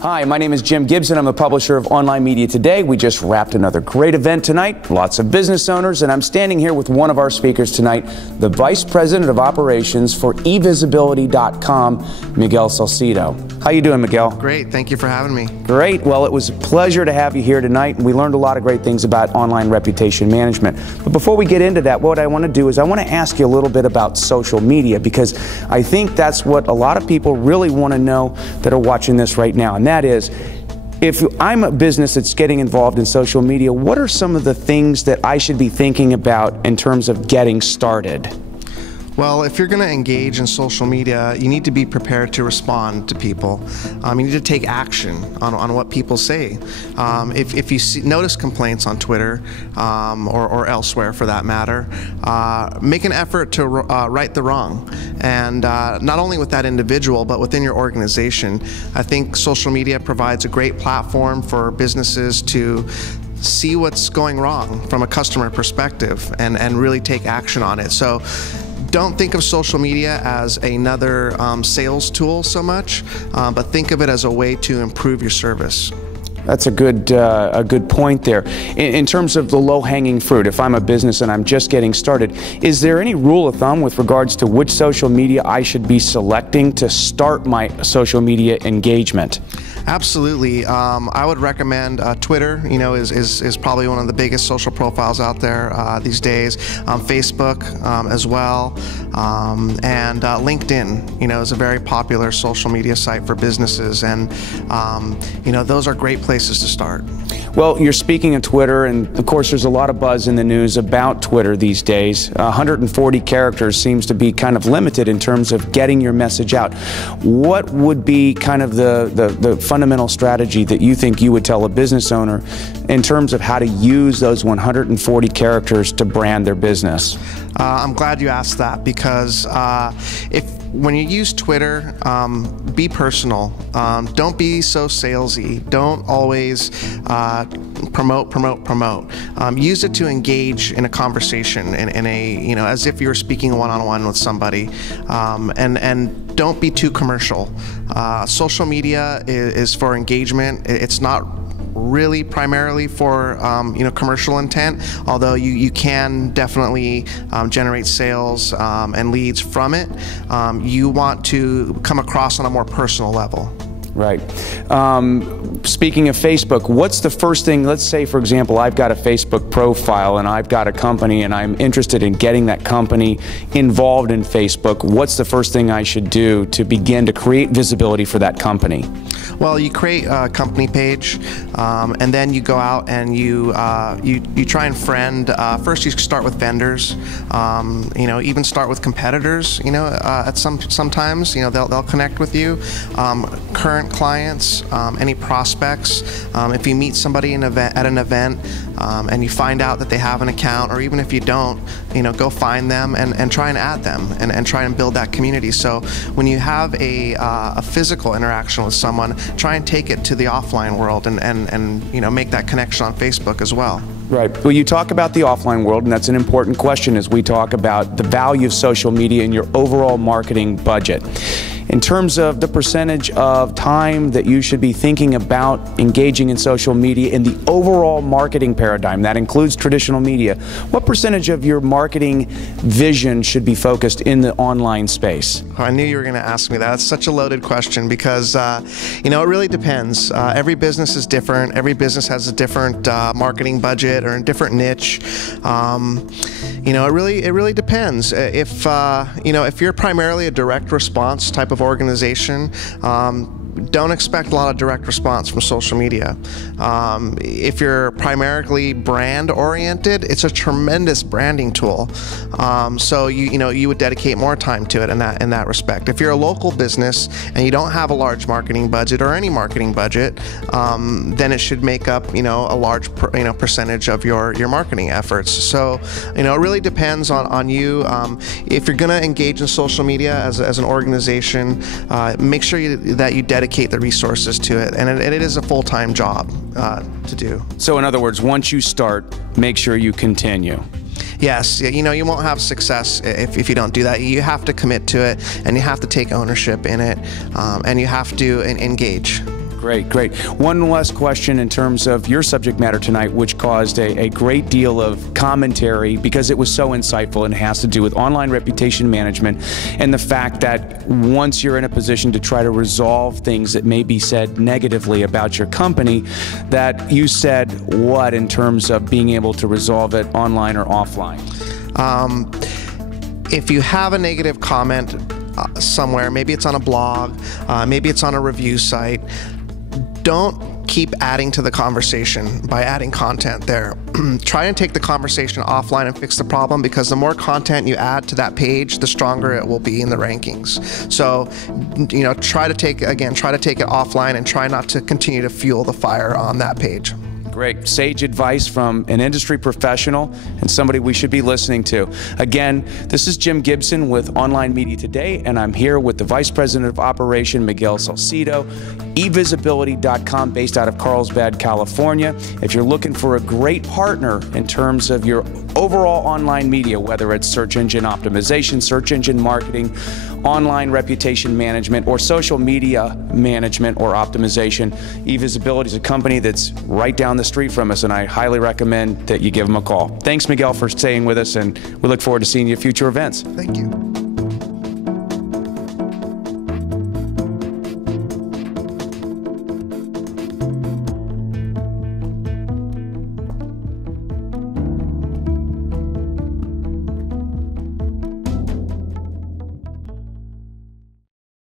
Hi, my name is Jim Gibson. I'm the publisher of Online Media Today. We just wrapped another great event tonight, lots of business owners, and I'm standing here with one of our speakers tonight, the Vice President of Operations for eVisibility.com, Miguel Salcido. How you doing, Miguel? Great, thank you for having me. Great, well, it was a pleasure to have you here tonight, and we learned a lot of great things about online reputation management. But before we get into that, what I want to do is I want to ask you a little bit about social media, because I think that's what a lot of people really want to know that are watching this right now, and that is, if I'm a business that's getting involved in social media, what are some of the things that I should be thinking about in terms of getting started? Well, if you're going to engage in social media, you need to be prepared to respond to people. You need to take action on what people say. If you notice complaints on Twitter or elsewhere for that matter, make an effort to right the wrong. And not only with that individual, but within your organization. I think social media provides a great platform for businesses to see what's going wrong from a customer perspective and really take action on it. So don't think of social media as another sales tool so much, but think of it as a way to improve your service. That's a good point there. In terms of the low-hanging fruit, if I'm a business and I'm just getting started, is there any rule of thumb with regards to which social media I should be selecting to start my social media engagement? Absolutely. I would recommend Twitter. Is probably one of the biggest social profiles out there these days. Facebook as well, and LinkedIn. Is a very popular social media site for businesses, and those are great places to start. Well, you're speaking of Twitter, and of course there's a lot of buzz in the news about Twitter these days. 140 characters seems to be kind of limited in terms of getting your message out. What would be kind of the fundamental strategy that you think you would tell a business owner in terms of how to use those 140 characters to brand their business? I'm glad you asked that, because when you use Twitter, be personal. Don't be so salesy. Don't always promote. Use it to engage in a conversation, in a as if you were speaking one-on-one with somebody, and don't be too commercial. Social media is for engagement. It's not really primarily for commercial intent, although you can definitely generate sales and leads from it. You want to come across on a more personal level. Right. Speaking of Facebook, what's the first thing? Let's say, for example, I've got a Facebook profile and I've got a company and I'm interested in getting that company involved in Facebook. What's the first thing I should do to begin to create visibility for that company? Well, you create a company page, and then you go out and you try and friend. First, you start with vendors. Even start with competitors. At sometimes they'll connect with you. Current clients, any prospects. If you meet somebody at an event and you find out that they have an account, or even if you don't, go find them and try and add them and try and build that community. So when you have a physical interaction with someone, try and take it to the offline world and make that connection on Facebook as well. Right. Well, you talk about the offline world, and that's an important question as we talk about the value of social media in your overall marketing budget. In terms of the percentage of time that you should be thinking about engaging in social media in the overall marketing paradigm, that includes traditional media, what percentage of your marketing vision should be focused in the online space? I knew you were going to ask me that. It's such a loaded question, because it really depends. Every business is different. Every business has a different marketing budget or a different niche. It really depends. If you're primarily a direct response type of organization, don't expect a lot of direct response from social media. If you're primarily brand oriented, it's a tremendous branding tool. So you would dedicate more time to it in that respect. If you're a local business and you don't have a large marketing budget or any marketing budget, then it should make up a large percentage of your marketing efforts. So it really depends on you. If you're going to engage in social media as an organization, make sure that you dedicate the resources to it, and it is a full-time job to do. So in other words, once you start, make sure you continue. Yes, you won't have success if you don't do that. You have to commit to it, and you have to take ownership in it, and you have to engage. Great, great. One last question in terms of your subject matter tonight, which caused a great deal of commentary because it was so insightful, and it has to do with online reputation management and the fact that once you're in a position to try to resolve things that may be said negatively about your company, that you said what in terms of being able to resolve it online or offline? If you have a negative comment somewhere, maybe it's on a blog, maybe it's on a review site, don't keep adding to the conversation by adding content there. Try and take the conversation offline and fix the problem, because the more content you add to that page, the stronger it will be in the rankings. So, try to take it offline and try not to continue to fuel the fire on that page. Great. Sage advice from an industry professional and somebody we should be listening to. Again, this is Jim Gibson with Online Media Today, and I'm here with the Vice President of Operation, Miguel Salcido, eVisibility.com, based out of Carlsbad, California. If you're looking for a great partner in terms of your overall online media, whether it's search engine optimization, search engine marketing, online reputation management, or social media management or optimization, eVisibility is a company that's right down the street from us, and I highly recommend that you give them a call. Thanks, Miguel, for staying with us, and we look forward to seeing you at future events. Thank you.